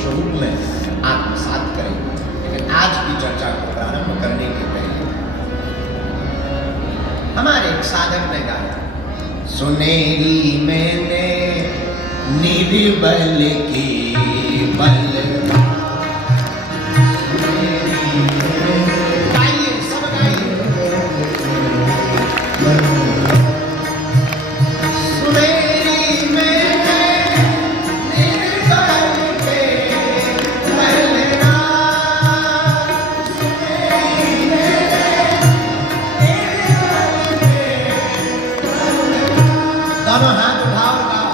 स्वरूप में आत्मसात करें। लेकिन आज की चर्चा को प्रारंभ करने के पहले हमारे एक साधक ने गाया, सुनेरी मैंने निर्बल की बल, गाइए सब गाइए, सुनेरी मैंने निर्बल के बलना, सुनेरी मैंने निर्बल के बलना। दोनों हाथ उठाओ और गाओ,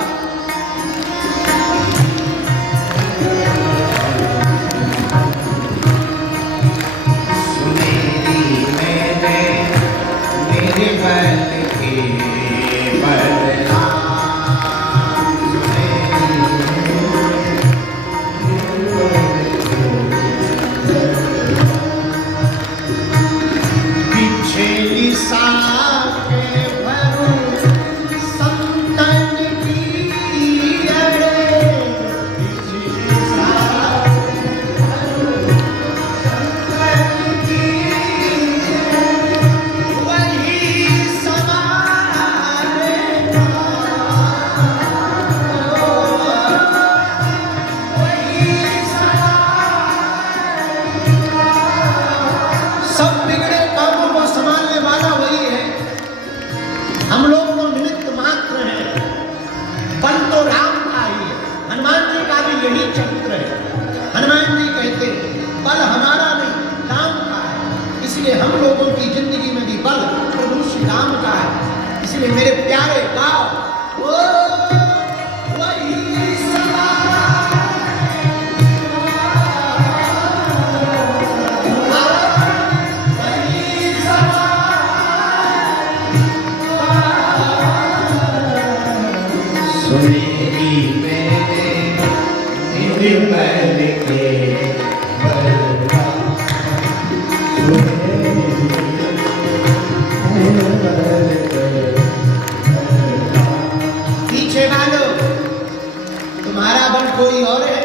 हम लोगों की जिंदगी में भी बल प्रभु श्री राम का है। इसलिए मेरे प्यारे गाओ, ओ वही सुनेरी मैंने निर्बल के बलना, पीछे वालों तुम्हारा बल कोई और है।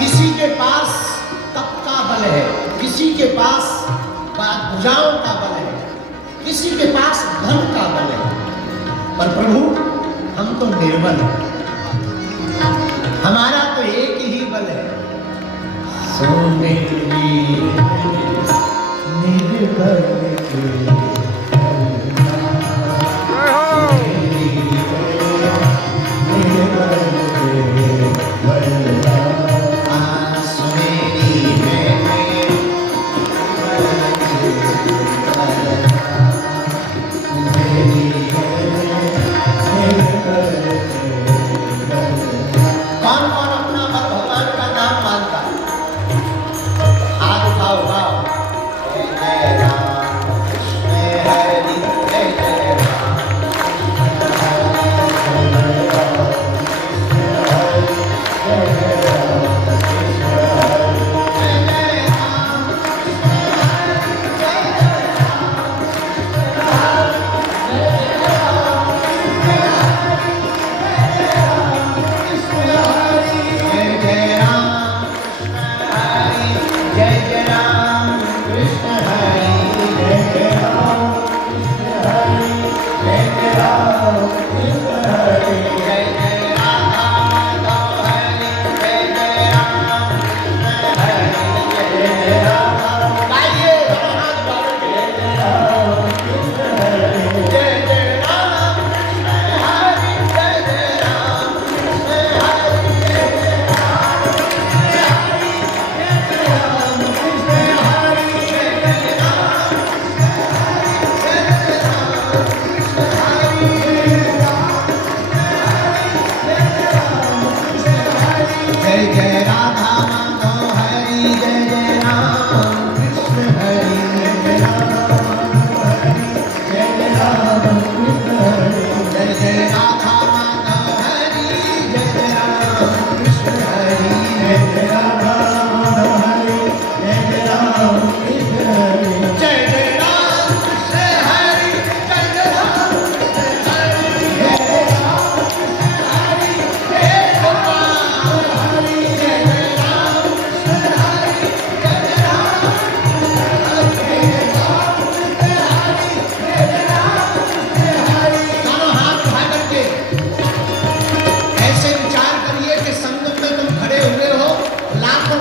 किसी के पास भुजाओं का बल है, किसी के पास धन का बल है, पर प्रभु हम तो निर्बल हैं, हमारा तो एक ही बल है, सुनेरी निर्बल के सुनेरी में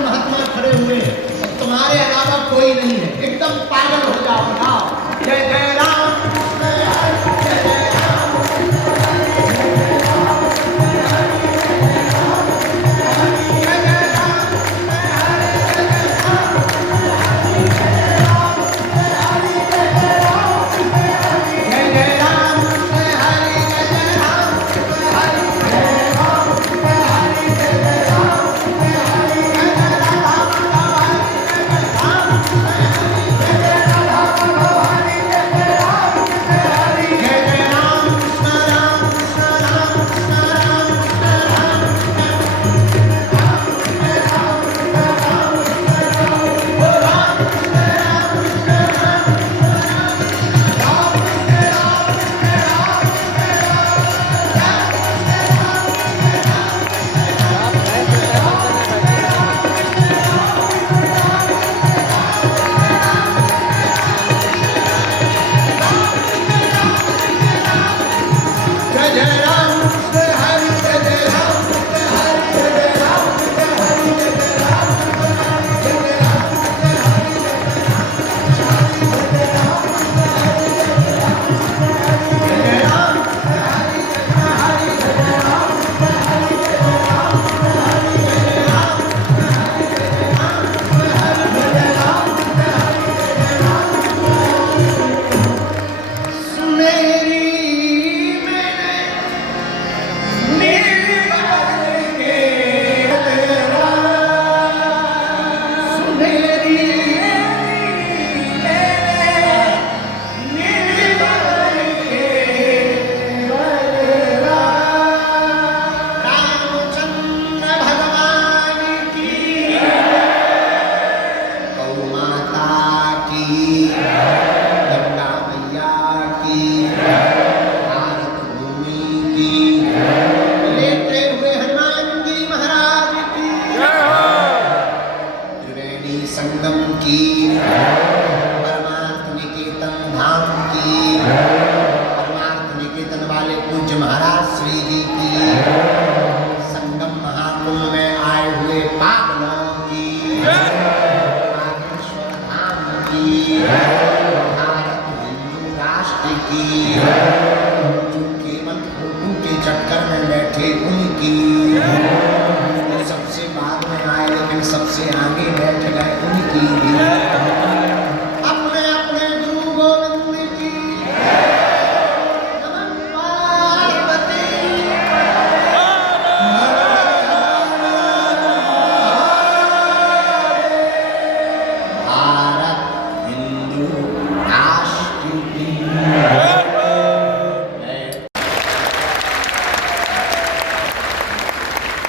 महात्मा खड़े हुए हैं और तुम्हारे अलावा कोई नहीं है, एकदम पागल हो जाओ। बताओ जय जय राम, जय जय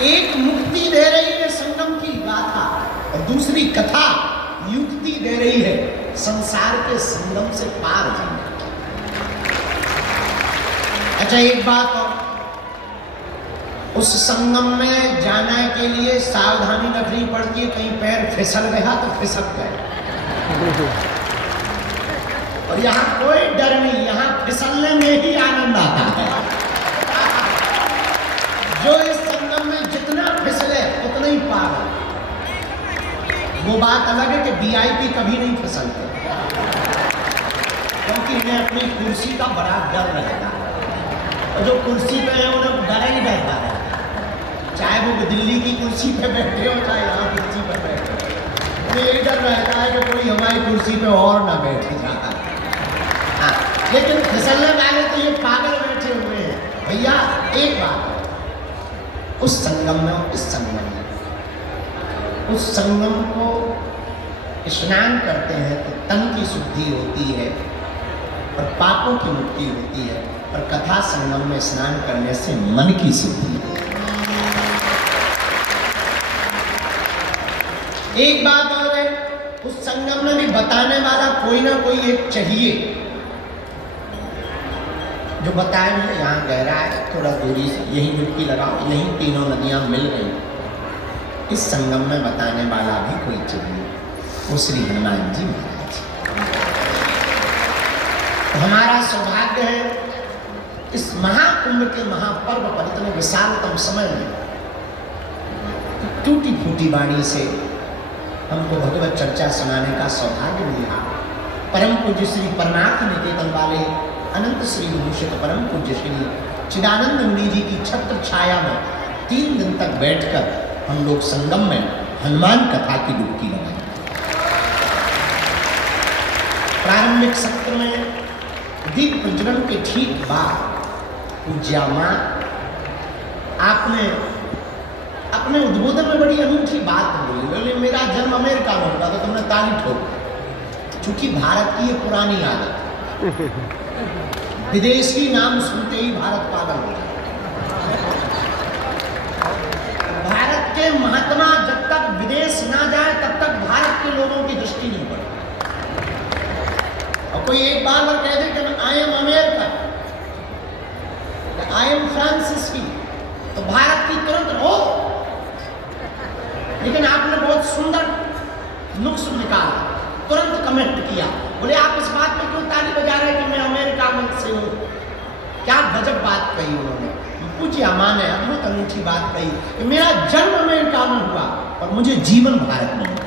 एक मुक्ति दे रही है संगम की गाथा और दूसरी कथा युक्ति दे रही है संसार के संगम से पार जाने की। अच्छा एक बात और, उस संगम में जाने के लिए सावधानी रखनी पड़ती है, कहीं पैर फिसल गया तो फिसक गए। और यहाँ कोई डर नहीं, यहाँ फिसलने में ही आनंद आता है। जो इस संगम में जितना फिसले उतना ही पार है। वो बात अलग है कि वीआईपी कभी नहीं फिसलते, क्योंकि इन्हें अपनी कुर्सी का बड़ा डर रहता है। और जो कुर्सी पे है उन्हें डर ही रहता है, चाहे वो दिल्ली की कुर्सी पे बैठे हो चाहे यहाँ कुर्सी पे बैठे हो, उन्हें यही डर रहता है कि कोई हमारी कुर्सी पे और ना बैठ जाता। हाँ, लेकिन फिसलने वाले तो ये पागल बैठे हुए हैं। भैया एक बात है, उस संगम में, उस संगम को स्नान करते हैं तो तन की शुद्धि होती है और पापों की मुक्ति होती है, और कथा संगम में स्नान करने से मन की शुद्धि होती है। एक बात और है, उस संगम में भी बताने वाला कोई ना कोई एक चाहिए, जो बताए मुझे यहाँ गहरा है, थोड़ा दूरी से यही डुबकी लगाओ, यही तीनों नदियाँ मिल गई। इस संगम में बताने वाला भी कोई चाहिए, वो श्री हनुमान जी महाराज। तो हमारा सौभाग्य है इस महाकुंभ के महापर्व पर इतने विशालतम समय में टूटी फूटी वाणी से हमको भगवत चर्चा सुनाने का सौभाग्य मिला। परम पूज्य श्री परमार्थ निकेतन वाले अनंत श्री विभूषित परम पूज्य श्री चिदानंद मुनि जी की छत्र छाया में 3 दिन तक बैठकर हम लोग संगम में हनुमान कथा की डुबकी लगाई। प्रारंभिक सत्र में दीप प्रज्वलन के ठीक बाद पूज्या मां आपने अपने उद्बोधन में बड़ी अनूठी बात बोली। बोले मेरा जन्म अमेरिका में हुआ तो तुमने ताली ठोक। चूंकि भारत की ये पुरानी आदत, विदेशी नाम सुनते ही भारत पागल हो जाता। भारत के महात्मा जब तक विदेश ना जाए तब तक भारत के लोगों की दृष्टि नहीं पड़ती। और कोई एक बार कह दे कि I am America, I am Francis की, तो भारत की तुरंत हो। लेकिन आपने बहुत सुंदर नुक्स निकाला, तुरंत कमेंट किया। बोले आप इस बात पे क्यों ताली बजा रहे हैं कि मैं अमेरिका में से हूं। क्या गजब बात कही उन्होंने। पूज्य मां ने अद्भुत अनूठी बात कही कि मेरा जन्म अमेरिका में हुआ और मुझे जीवन भारत में हुआ।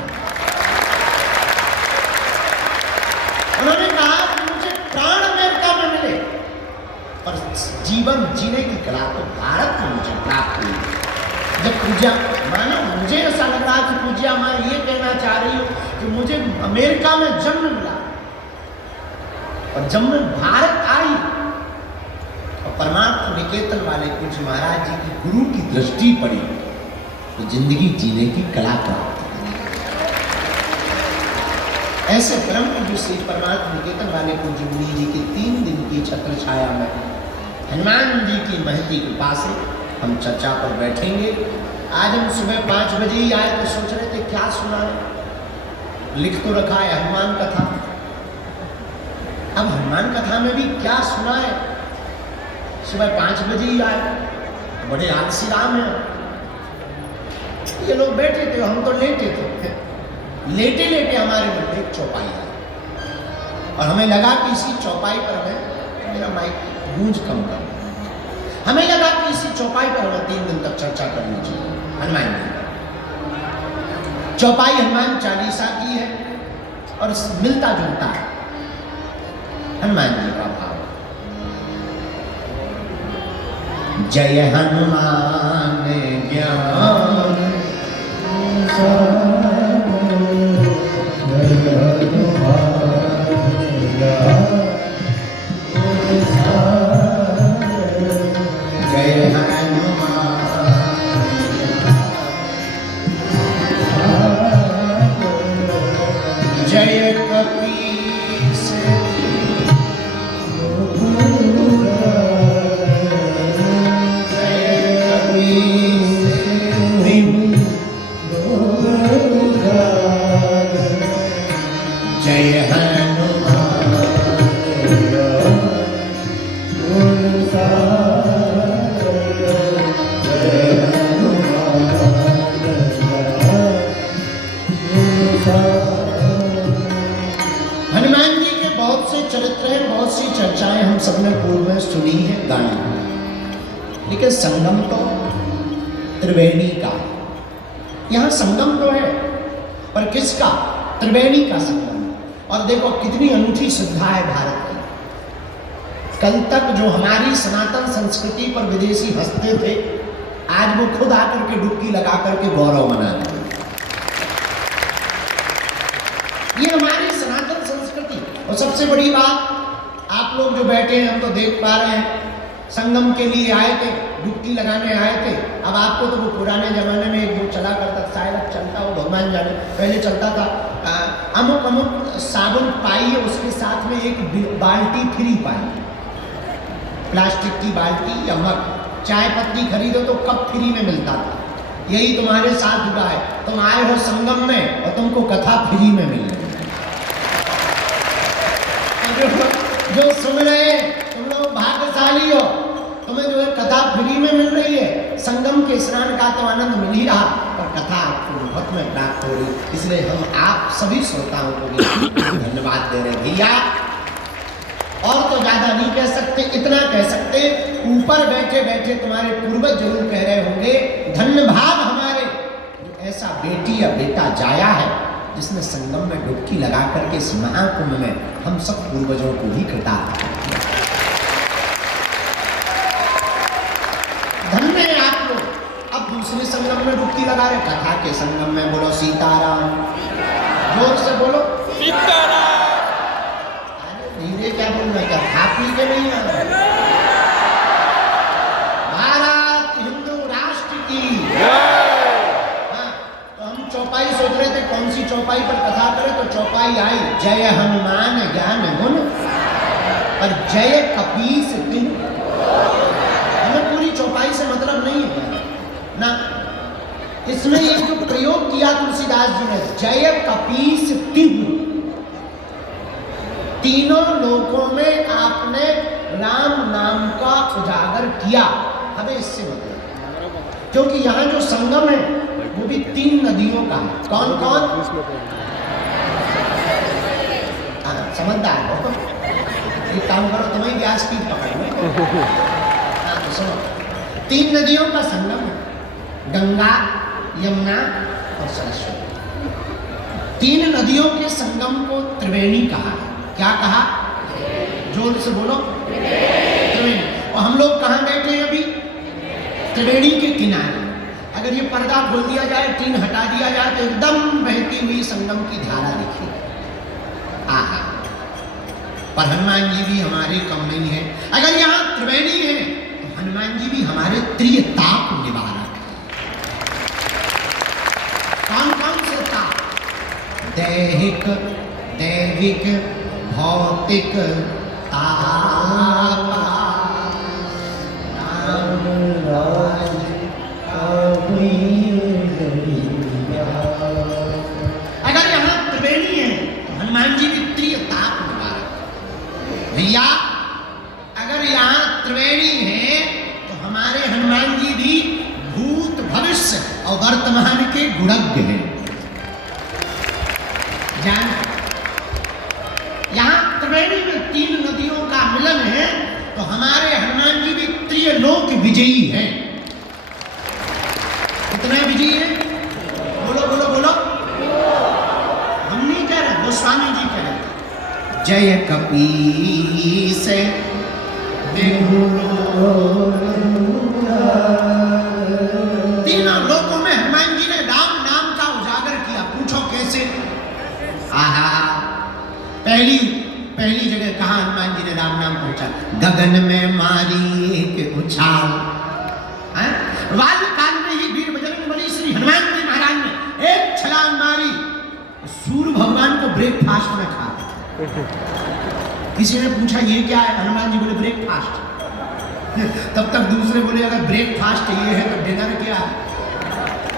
उन्होंने कहा कि मुझे प्राण अमेरिका में मिले पर जीवन जीने की कला तो भारत में मुझे प्राप्त हुई। जब पूज्या मानो मुझे ऐसा लग रहा कि पूज्या मां ये कहना चाह रही हो कि मुझे अमेरिका में जन्म मिला और जब मैं भारत आई और परमार्थ निकेतन वाले पूज्य महाराज जी की गुरु की दृष्टि पड़ी तो जिंदगी जीने की कला प्राप्त। ऐसे परम पूज्य श्री परमार्थ निकेतन वाले पूज्य मुनि जी की 3 दिन की छत्र छाया में हनुमान जी की महती कृपा से हम चर्चा पर बैठेंगे। आज हम सुबह 5 बजे ही आए तो सोच रहे थे क्या सुना, लिख तो रखा है हनुमान कथा। अब हनुमान कथा में भी क्या सुना है, सुबह 5 बजे ही आए, बड़े आलसी राम है। ये लोग बैठे थे, हम तो लेटे थे। लेटे लेटे हमारे मन में एक चौपाई आई और हमें लगा कि इसी चौपाई पर हमें, मेरा माइक गूंज कम कर, हमें लगा कि इसी चौपाई पर हमें 3 दिन तक चर्चा करनी चाहिए हनुमान जी। चौपाई हनुमान चालीसा की है और मिलता जुलता है हनुमान जी का भाव। जय हनुमान ज्ञान संगम तो त्रिवेणी का, यहां संगम तो है पर किसका? त्रिवेणी का संगम। और देखो कितनी अनूठी श्रद्धा है भारत की। कल तक जो हमारी सनातन संस्कृति पर विदेशी हंसते थे, आज वो खुद आकर के डुबकी लगा करके गौरव मना रहे हैं। ये हमारी सनातन संस्कृति। और सबसे बड़ी बात, आप लोग जो बैठे हैं हम तो देख पा रहे हैं, संगम के लिए आए थे, डुबकी लगाने आए थे। अब आपको तो वो पुराने जमाने में एक वो चला करता, शायद अब चलता हो भगवान जाने, पहले चलता था अमुक अमुक साबुन पाई, उसके साथ में एक बाल्टी फ्री पाई, प्लास्टिक की बाल्टी या मग। चाय पत्ती खरीदो तो कप फ्री में मिलता था। यही तुम्हारे साथ हुआ है, तुम आए हो संगम में और तुमको कथा फ्री में मिल रही है। जो सुन रहे तुम लोग भाग्यशाली हो, तुम्हें जो है कथा फ्री में मिल रही है। संगम के स्नान का तो आनंद मिल ही रहा, पर कथा आपको मुफ्त में प्राप्त हो रही। इसलिए हम आप सभी श्रोताओं को भी धन्यवाद दे रहे भैया। और तो ज्यादा नहीं कह सकते, इतना कह सकते, ऊपर बैठे बैठे तुम्हारे पूर्वज जरूर कह रहे होंगे, धन्य भाग हमारे जो ऐसा बेटी या बेटा जाया है जिसने संगम में डुबकी लगा करके इस महाकुंभ में हम सब पूर्वजों को ही कृतार्थ। धन्य है आप लोग। अब दूसरे संगम में डुबकी लगा रहे, कथा के संगम में। बोलो सीताराम, जोर से बोलो सीताराम। अरे धीरे क्या बोल रहे, क्या खा पी के नहीं आ रहे? भारत हिंदू राष्ट्र की। चौपाई सोच रहे थे कौन सी चौपाई पर कथा करें, तो चौपाई आई जय हनुमान ज्ञान गुण और जय कपीस तिन्ह। हमें पूरी चौपाई से मतलब नहीं है ना, इसमें एक जो प्रयोग किया तुलसीदास जी ने, जय कपीस तिन्ह। तीनों लोकों में आपने राम नाम का उजागर किया। हमें इससे मतलब, क्योंकि यहाँ जो संगम है वो भी 3 नदियों का है। कौन कौन? समझदार हो, ये काम करो, तुम्हें गैस की पकड़ लो। तो सुनो, 3 नदियों का संगम है, गंगा, यमुना और सरस्वती। 3 नदियों के संगम को त्रिवेणी कहा। क्या कहा? जोर से बोलो त्रिवेणी। और हम लोग कहाँ बैठे हैं अभी? त्रिवेणी के किनारे। अगर ये पर्दा खोल दिया जाए, टीन हटा दिया जाए, तो एकदम बहती हुई संगम की धारा दिखी। आहा, पर हनुमान जी भी हमारे कम नहीं है। अगर यहाँ त्रिवेणी है तो हनुमान जी भी हमारे त्रिताप निवारक है। कौन कौन से ताप? दैहिक, दैविक, भौतिक ताप। अगर यहाँ त्रिवेणी है तो हनुमान जी भी त्रिताप निवारक। भैया अगर यहाँ त्रिवेणी है तो हमारे हनुमान जी भी भूत, भविष्य और वर्तमान के गुणज्ञ हैं। जान, यहाँ त्रिवेणी में 3 नदियों का मिलन है, तो हमारे हनुमान जी भी त्रिलोक विजयी हैं। कितना विजयी है? बोलो बोलो बोलो। हम नहीं कह रहे, गोस्वामी जी कह रहे। जय कपीस तीनों लोकों में हनुमान जी ने राम नाम का उजागर किया। पूछो कैसे? आहा, पहली जगह कहा हनुमान जी ने राम नाम पहुंचा? गगन में मारी एक उछाल। काल में ही वीर बजरंग बली श्री हनुमान जी महाराज ने एक छलांग मारी, सूर्य भगवान को ब्रेकफास्ट में खा। किसी ने पूछा ये क्या है? हनुमान जी बोले ब्रेकफास्ट। तब तक दूसरे बोले अगर ब्रेकफास्ट ये है तो डिनर क्या है?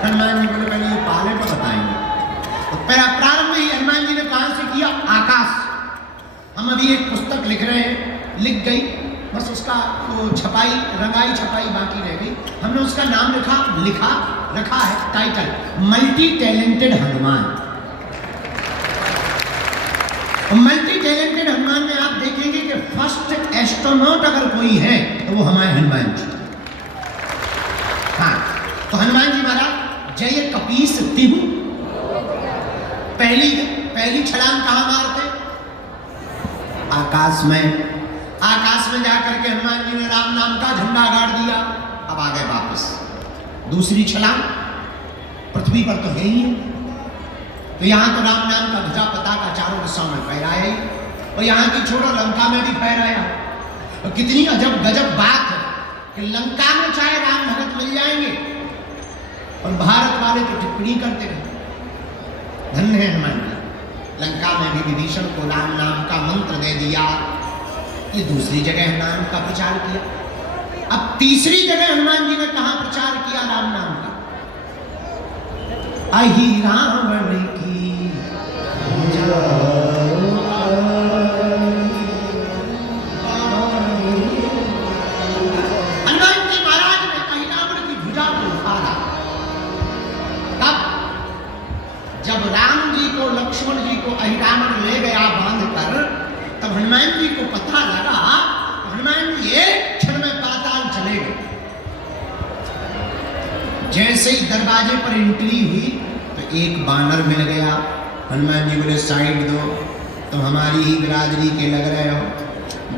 हनुमान जी बोले पहले ये पाले को बताएंगे। तो प्रारंभ ही हनुमान जी ने कहां से किया? आकाश। हम अभी एक पुस्तक लिख रहे हैं, लिख गई, बस उसका तो छपाई, रंगाई छपाई बाकी रह गई। हमने उसका नाम रखा है title, multi talented Hanuman. Multi talented Hanuman में आप देखेंगे कि फर्स्ट एस्ट्रोनॉट अगर कोई है तो वो हमारे हनुमान जी। हाँ, तो हनुमान जी महाराज जय कपीस तिहु। पहली छलांग कहाँ मारते? आकाश में। आकाश में जाकर के हनुमान जी ने राम नाम का झंडा गाड़ दिया। अब आ गए वापस। दूसरी छलांग पृथ्वी पर तो है ही है, तो यहाँ तो राम नाम का ध्वजा पताका चारों दिशाओं में फहराया ही, और यहाँ की छोड़ो लंका में भी फहराया। और कितनी अजब गजब बात है कि लंका में चाहे राम भगत मिल जाएंगे और भारत वाले तो टिप्पणी करते रहे। धन्य है हनुमान जी। लंका में भी विभीषण को राम नाम का मंत्र दे दिया। ये दूसरी जगह नाम का प्रचार किया। अब तीसरी जगह हनुमान जी ने कहां प्रचार किया राम नाम का? अहि रावण की हनुमान जी महाराज ने अहि रावण की भुजा को उठाया। तब जब राम जी को, लक्ष्मण जी को अहि रावण ले गया बांध कर, तब हनुमान जी को पता लगा, हनुमान जी एक क्षण में पाताल चले गए। जैसे ही दरवाजे पर एंट्री हुई तो एक बानर मिल गया, हनुमान जी बोले साइड दो, तुम हमारी ही बिरादरी के लग रहे हो।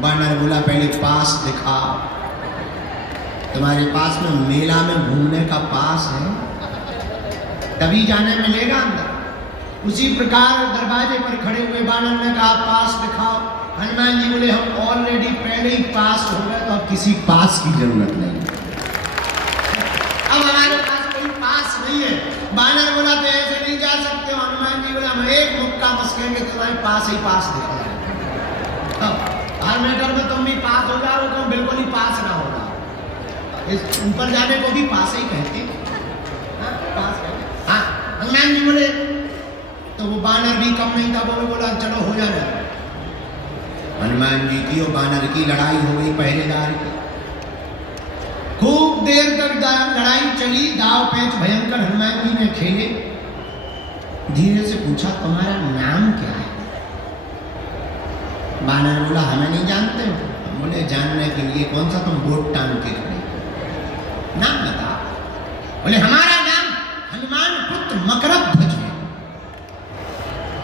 बानर बोला पहले पास दिखाओ, तुम्हारे पास में मेला में घूमने का पास है, तभी जाने मिलेगा अंदर। उसी प्रकार दरवाजे पर खड़े हुए बानर ने कहा पास दिखाओ। हनुमान जी बोले हम ऑलरेडी पहले ही पास हो गए, तो अब किसी पास की जरूरत नहीं, अब हमारे पास कोई पास नहीं है। बानर बोला तो ऐसे नहीं जा सकते हो। हनुमान जी बोला हम एक मुक्का मस्केंगे, तुम्हारे पास ही पास दिखा जाए। हर मैटर में तुम भी पास हो जाओ, तुम बिल्कुल ही पास ना होगा। इस ऊपर जाने को भी पास ही कहते हैं। हाँ, हनुमान जी बोले तो वो बानर भी कम नहीं था, वो बोला चलो हो जाना। हनुमान जी की और बानर की लड़ाई हो गई पहरेदार की। खूब देर तक लड़ाई चली, दाव पेच भयंकर हनुमान जी ने खेले। धीरे से पूछा तुम्हारा नाम क्या है? बानर बोला हमें नहीं जानते हो। बोले जानने के लिए कौन सा तुम बोट टांग के खड़े, नाम बताओ। बोले हमारा नाम हनुमान पुत्र मकरध्वज है।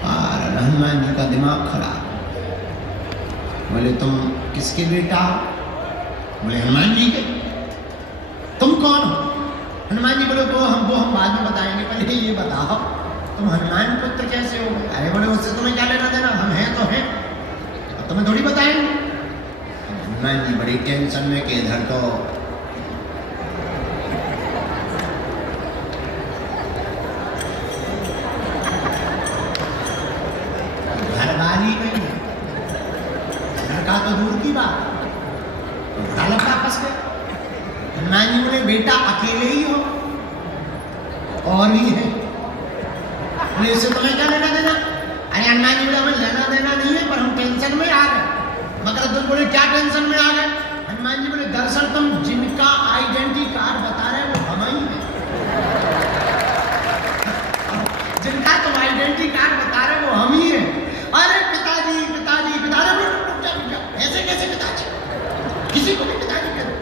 और हनुमान जी का दिमाग खराब। बोले तुम किसके बेटा हो? बोले हनुमान जी के। तुम कौन हो? हनुमान जी बोले वो हम बाद में बताएंगे, पहले ये बताओ तुम हनुमान पुत्र कैसे हो गए? अरे बोले उससे तुम्हें क्या लेना देना, हम हैं तो हैं, अब तुम्हें थोड़ी बताएंगे। हनुमान जी बड़ी टेंशन में कि इधर तो घरवाली नहीं है, लड़का तो दूर की बात, लड़का फंस गए। हनुमान जी बोले बेटा अकेले ही हो और ही है? बोले इससे तुम्हें क्या लेना देना? अरे हनुमान जी बोले हमें लेना देना नहीं है, पर हम टेंशन में आ गए। मकरध्वज बोले क्या टेंशन में आ गए? हनुमान जी बोले दरअसल तुम जिनका आइडेंटिटी कार्ड बता रहे हो वो हम ही हैं। जिनका तुम आइडेंटिटी कार्ड बता रहे हो वो हम ही हैं। अरे पिताजी पिताजी पिताजी, ऐसे कैसे पिताजी? किसी को भी पिताजी कह दो,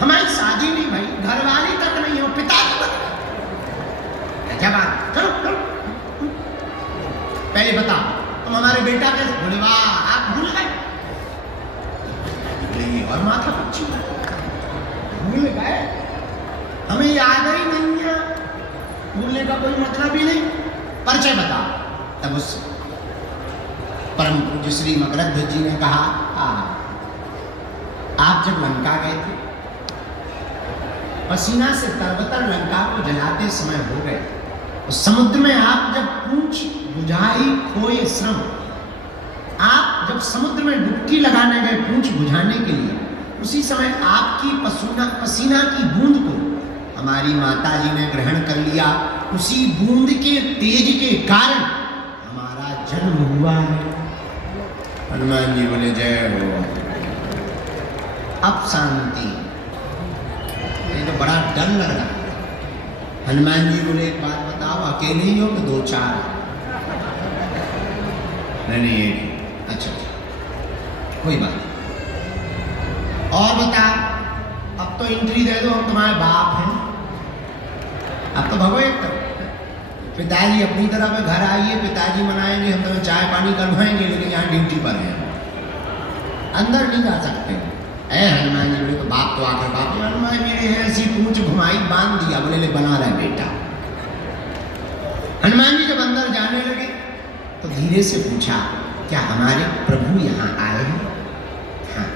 हमारी शादी नहीं भाई, घरवाली तक नहीं हो, पिताजी बन गए। क्या बात, चलो चलो पहले बता तुम हमारे बेटा कैसे? बोले वाह आप भूल गए। और माथा पच्ची भूल गए, हमें याद ही नहीं है, भूलने का कोई मतलब ही नहीं। परिचय बता। तब उस परम पूज्य श्री मकरध्वज जी ने कहा आप जब लंका गए थे, पसीना से तरबतर लंका को जलाते समय हो गए, उस समुद्र में आप जब पूंछ बुझाई खोए श्रम, आप जब समुद्र में डुबकी लगाने गए पूंछ बुझाने के लिए, उसी समय आपकी पसीना की बूंद को हमारी माता जी ने ग्रहण कर लिया। उसी बूंद के तेज के कारण हमारा जन्म हुआ है। हनुमान जी बोले जय हो। अब शांति, ये तो बड़ा डर लग रहा है। हनुमान जी बोले एक बात बताओ, अकेले ही हो कि दो चार? नहीं एक। अच्छा कोई बात। और बता, अब तो एंट्री दे दो, हम तुम्हारे बाप हैं, अब तो भगो एक तरफ। पिताजी अपनी तरफ है, घर आइए, पिताजी मनाएंगे, हम तुम्हें चाय पानी करवाएंगे, लेकिन यहाँ ड्यूटी पर हैं, अंदर नहीं जा सकते। हनुमान जी बोले तो बाप तो आकर बाप, हनुमान मेरे हैं ऐसी पूंछ घुमाई बांध दिया। बोले ले बना रहे बेटा। हनुमान जी जब अंदर जाने लगे तो धीरे से पूछा क्या हमारे प्रभु यहाँ आए हैं? हाँ।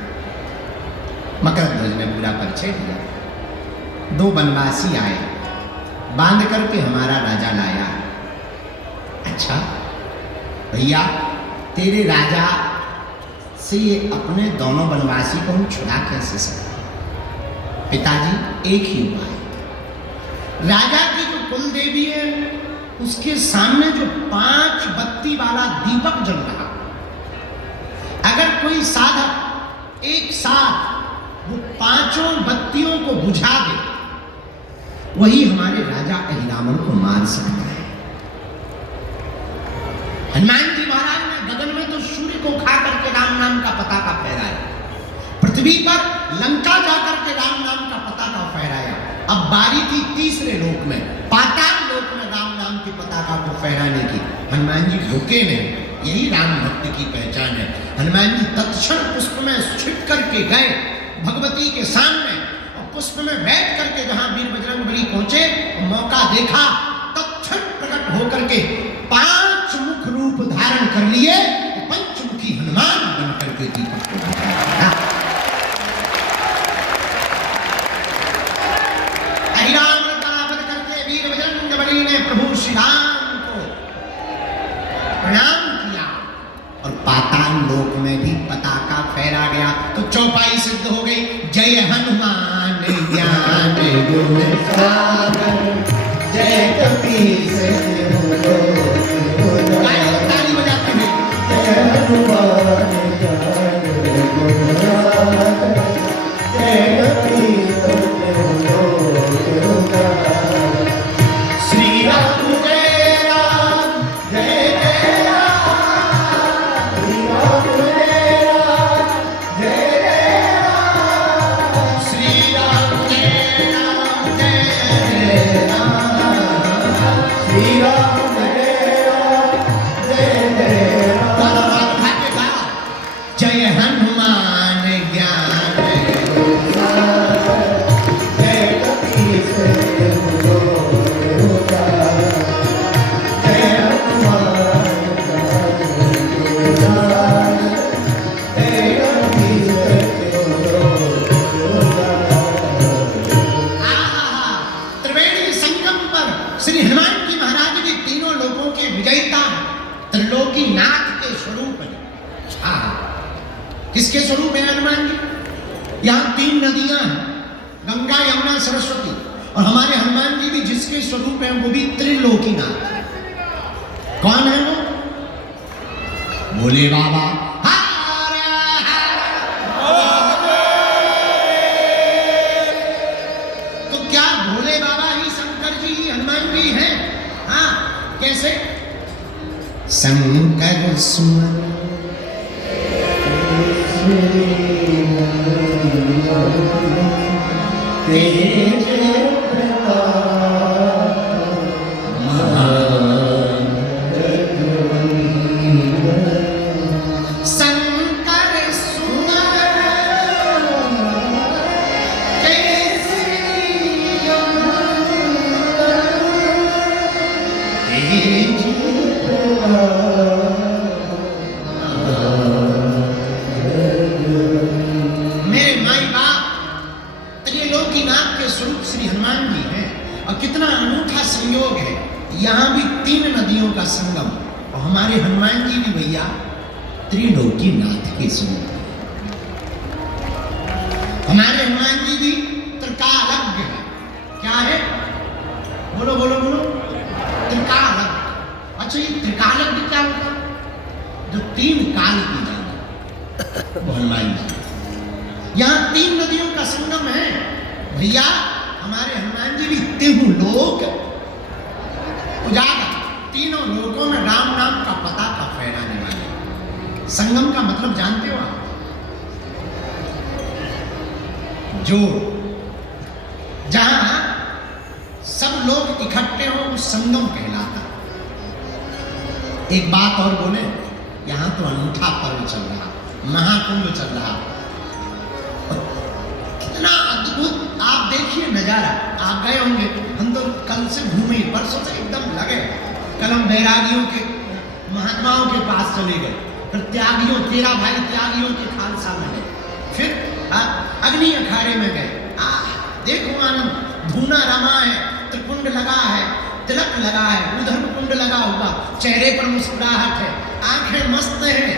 मकरध्वज ने पूरा परिचय दिया। दो बनवासी आए, बांध करके हमारा राजा लाया। अच्छा भैया, तेरे राजा से ये अपने दोनों बनवासी को हम छुड़ा कैसे सकते? पिताजी एक ही उपाय, राजा की जो कुल देवी है उसके सामने जो 5 बत्ती वाला दीपक जल रहा, अगर कोई साधक एक साथ वो 5 बत्तियों को बुझा दे, वही हमारे राजा अहिरावण को मार सकता है। हनुमान जी महाराज ने गगन में तो सूर्य को खा करके राम नाम का पताका फहराया, पृथ्वी पर लंका जाकर के राम नाम का पताका फहराया। अब बारी थी तीसरे लोक में, पाताल लोक में राम नाम के की पताका को फहराने की। हनुमान जी रुके नहीं, यही राम भक्त की पहचान है। हनुमान जी तत्क्षण पुष्प में छिप करके गए भगवती के सामने, और पुष्प में बैठ करके जहां वीर बजरंगबली पहुंचे, मौका देखा, तत्क्षण प्रकट होकर के 5 मुख रूप धारण कर लिए, पंचमुखी हनुमान बन करके दीपक को बुझाया। अहिराम वध करके वीर बजरंगबली ने प्रभु श्री राम को प्रणाम किया, और पाताल लोक में भी पताका फहरा गया। तो चौपाई सिद्ध हो गई, जय हनुमान ज्ञान गुण सागर, जय कपीस ताली बजाते हैं, जय हनुमान ज्ञान गुण सागर, जय कपीस श्री राम जय राम जय जय राम, श्री राम जय राम जय जय राम, श्री राम जय राम जय राम, श्री राम जय राम जय जय राम। जय हनुमान ज्ञान गुण सागर, जय कपीस श्री हनुमान जी महाराज भी तीनों लोगों के विजयिता, त्रिलोकी नाथ के स्वरूप है। हाँ, किसके स्वरूप है हनुमान जी? यहाँ 3 नदियां हैं, गंगा यमुना सरस्वती, और हमारे हनुमान जी भी जिसके स्वरूप है वो भी त्रिलोकी नाथ। कौन है वो? बोले बाबा कैसे? शंकर सुमन तेज यहाँ भी 3 नदियों का संगम, और हमारे हनुमान जी भी भैया त्रिलोकी नाथ के स्वरूप है। हमारे हनुमान जी भी त्रिकालज्ञ है। क्या है? बोलो बोलो बोलो। त्रिकालज्ञ। अच्छा, ये त्रिकालज्ञ क्या होता? जो 3 काल की जाने वो हनुमान जी। यहाँ 3 नदियों का संगम है भैया। हमारे हनुमान जी भी तीनों लोक उजागर, तीनों लोगों में राम नाम का पताका फहराने वाले। संगम का मतलब जानते हो आप? जो जहां सब लोग इकट्ठे हो वो संगम कहलाता। एक बात और बोले, यहां तो अनूठा पर्व चल रहा, महाकुंभ चल रहा, कितना अद्भुत। आप देखिए नजारा, आप गए होंगे, हम तो कल से घूमे, परसों से एकदम लगे। कल हम बैरागियों के महात्माओं के पास चले गए, फिर त्यागियों, 13 भाई त्यागियों के खालसा में गए, फिर अग्नि अखाड़े में गए। देखो आनंद, धूना रमा है, त्रिकुंड लगा है, तिलक लगा है, उधर कुंड लगा हुआ, चेहरे पर मुस्कुराहट है, आंखें मस्त हैं,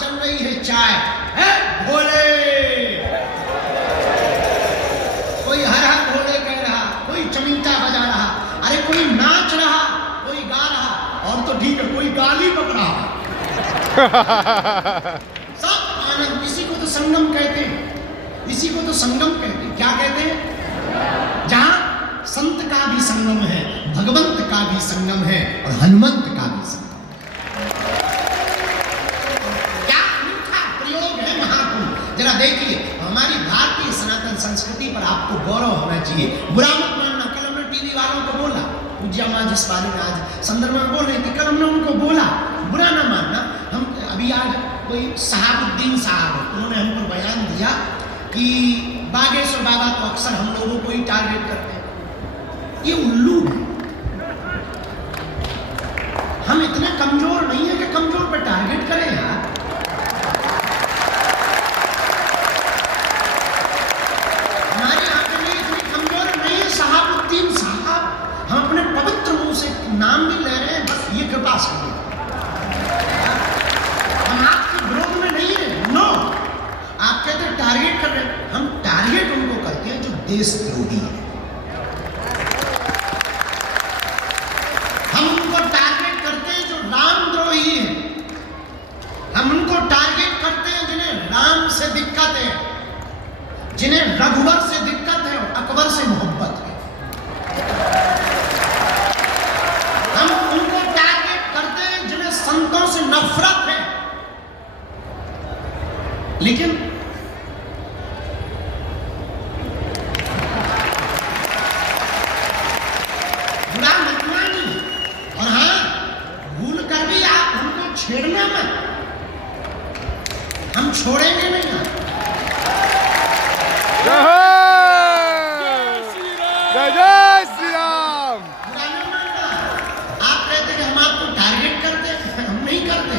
चल रही है चाय। भोले, कोई हर हर भोले कह रहा, कोई चमीटा बजा रहा, अरे कोई नाच रहा, कोई गा रहा, और तो ठीक है कोई गाली बक रहा। सब आनंद। इसी को तो संगम कहते हैं, इसी को तो संगम कहते हैं। क्या कहते हैं? जहां संत का भी संगम है, भगवंत का भी संगम है, और हनुमंत का भी संगम। क्या अनूठा प्रयोग है महाकुंभ। जरा देखिए, हमारी भारतीय सनातन संस्कृति पर आपको गौरव होना चाहिए। बुरा मत मानना। कल हमने टीवी वालों को बोला, पूज्य कार्यक्रम आज इस बारे में आज संदर्भ में बोल रही थी, कल हमने उनको बोला, बुरा ना मानना, हम अभी आज कोई शहाबुद्दीन साहब उन्होंने हमको बयान दिया कि बागेश्वर बाबा तो अक्सर हम लोगों को ही टारगेट करते हैं। ये उल्लू है, हम इतने कमजोर नहीं है कि कमजोर पर टारगेट करें यार। हमारी आंखें इतनी कमजोर नहीं है शहाबुद्दीन साहब, हम अपने पवित्र मुंह से नाम भी ले रहे हैं, बस ये कृपा से हम आपके विरोध में नहीं है। नो, आप कहते हैं टारगेट कर रहे हैं, हम टारगेट उनको करते हैं जो देशद्रोही है। हम उनको टारगेट करते हैं जो रामद्रोही है। हम उनको टारगेट करते हैं जिन्हें राम से दिक्कत है, जिन्हें रघुवर से दिक्कत है और अकबर से मोहब्बत है। हम उनको टारगेट करते हैं जिन्हें संतों से नफरत है। लेकिन बुरा मत मानिए, और हाँ, भूल कर भी आप हमको छेड़ना मत, हम छोड़ेंगे नहीं। जय श्री राम। आप कहते कि हम आपको टारगेट करते हैं, हम नहीं करते।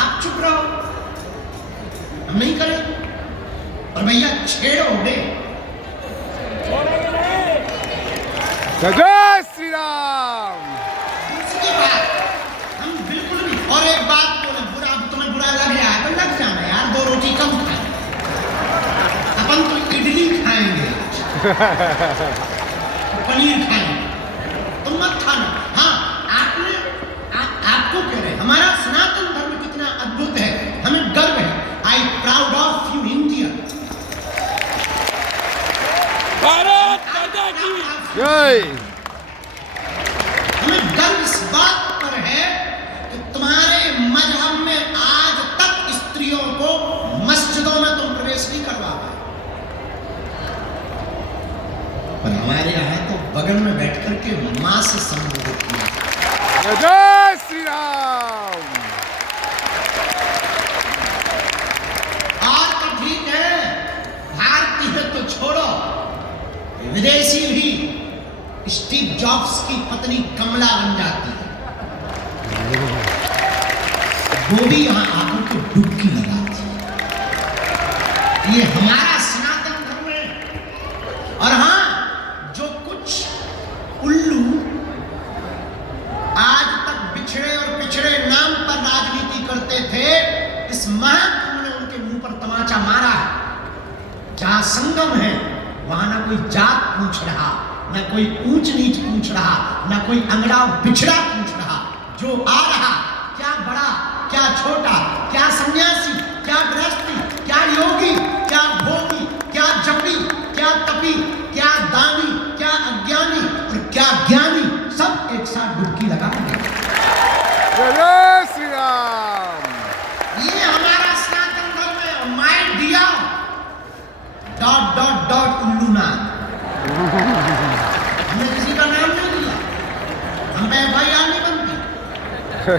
आप चुप रहो, हम नहीं करें। और भैया छेड़ोगे, जय श्री राम। उसके बाद हम बिल्कुल भी। और एक बात बोले, बुरा तुम्हें बुरा लग रहा है तो लग जाना यार, 2 रोटी कम खाए, अपन तो इडली खाएंगे, पनीर खाएंगे, तुम मत खाना। हाँ, आपको कह रहे हैं हमारा सनातन धर्म कितना अद्भुत है, हमें गर्व है। I proud of you India. Bharat माता की जय। हमें गर्व इस बात पर है कि तुम्हारे मजहब में आज तक स्त्रियों को मस्जिदों में तुम प्रवेश नहीं करवा पाए, पर हमारे यहाँ तो बगल में बैठ करके मां से संबोधित किया। जय श्री राम। और तो ठीक है, भारतीय तो छोड़ो, विदेशी भी स्टीव जॉब्स की पत्नी कमला बन जाती है, वो भी यहाँ आकर के डुबकी लगाती है। ये हमारा सनातन धर्म है। और हाँ, जो कुछ उल्लू आज तक बिछड़े और पिछड़े नाम पर राजनीति करते थे, इस महाकुंभ ने उनके मुंह पर तमाचा मारा है। जहां संगम है वहां ना कोई जात पूछ रहा, ना कोई ऊंच नीच पूछ रहा, ना कोई अंगड़ा बिछड़ा पूछ रहा। जो आ रहा, क्या बड़ा क्या छोटा, क्या सन्यासी क्या गृहस्थी, क्या योगी क्या भोगी, क्या जपी क्या तपी, क्या दानी क्या अज्ञानी और क्या ज्ञानी, सब एक साथ डुबकी लगा देंगे। जय श्री राम। ये हमारा सनातन धर्म है। My dear dot dot dot उल्लूनाथ, हमने किसी का नाम नहीं लिया, हम पे FIR नहीं बनती,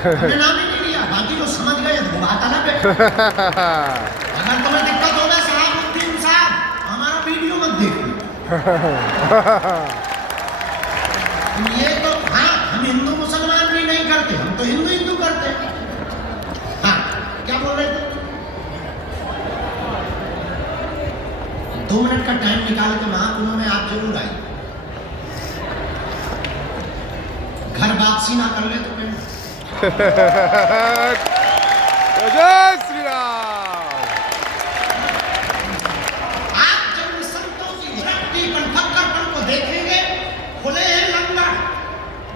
हमने नाम ही नहीं लिया। बाकी जो समझ गए वो बात अलग है। अगर तुम्हें दिक्कत होगा शहाबुद्दीन साहब, हमारा वीडियो मत देखना। ये तो हाँ, हम हिंदू मुसलमान भी नहीं करते, हम तो हिंदू हिंदू करते हैं। हाँ, क्या बोल रहे थे? 2 मिनट का टाइम निकाल के महाकुंभ में आप जरूर आए। घर वापसी ना कर ले तो फिर जय श्री राम। आप जब संतों की रट्टी कंठक्करपन को देखेंगे, खुले हैं लंगर,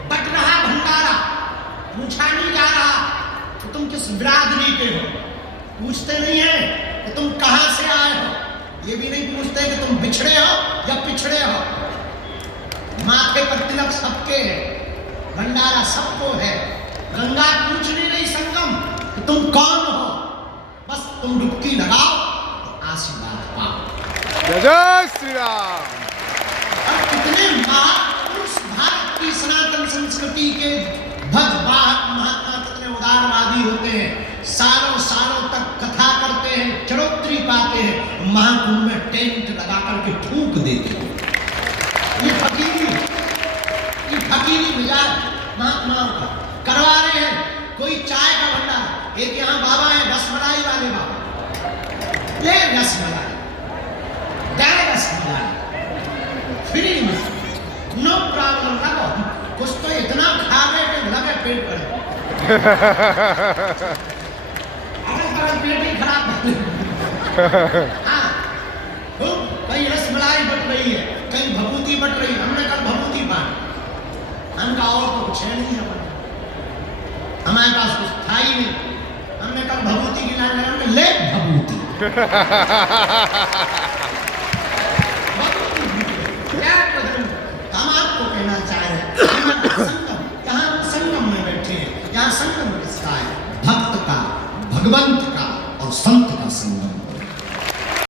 बट रहा भंडारा, पूछा नहीं जा रहा कि तुम किस बिरादरी के हो, पूछते नहीं है कि तुम कहां से आए हो, ये भी नहीं पूछते कि तुम बिछड़े हो या पिछड़े हो। माथे पर तिलक सबके है, भंडारा सबको है, गंगा पूछनी नहीं संगम कि तुम कौन हो, बस तुम डुबकी लगाओ तो आशीर्वाद पाओ। जय श्री राम। और कितने महापुरुष भारत की संस्कृति के भक्त महात्मा कितने उदारवादी होते हैं, सालों सालों तक कथा करते हैं, चढ़ोतरी पाते हैं, महाकुंभ में टेंट लगा करके थूक देते हैं। ये फकीरी मिजाज महात्माओं का करवा रहे हैं। कोई चाय का भंडार, एक यहाँ बाबा है रसमलाई वाले बाबा, ले रसमलाई, दे रसमलाई फ्री में, नो प्रॉब्लम। लगो कुछ तो इतना खा गए कि लगे पेट पर पेट ही खराब। हाँ, कहीं रसमलाई बट रही है, कहीं भभूति बट रही है। हमने कल भभूति बांट, हमका और तो कुछ है नहीं, हमारे पास कुछ था ही नहीं। हमने कल भभूति की लाइन लगा, हमने ले भभूति। हम आपको कहना चाह रहे हैं, संगम, यहाँ हम संगम में बैठे हैं। यहाँ संगम किसका है? भक्त का, भगवंत का और संत का संगम।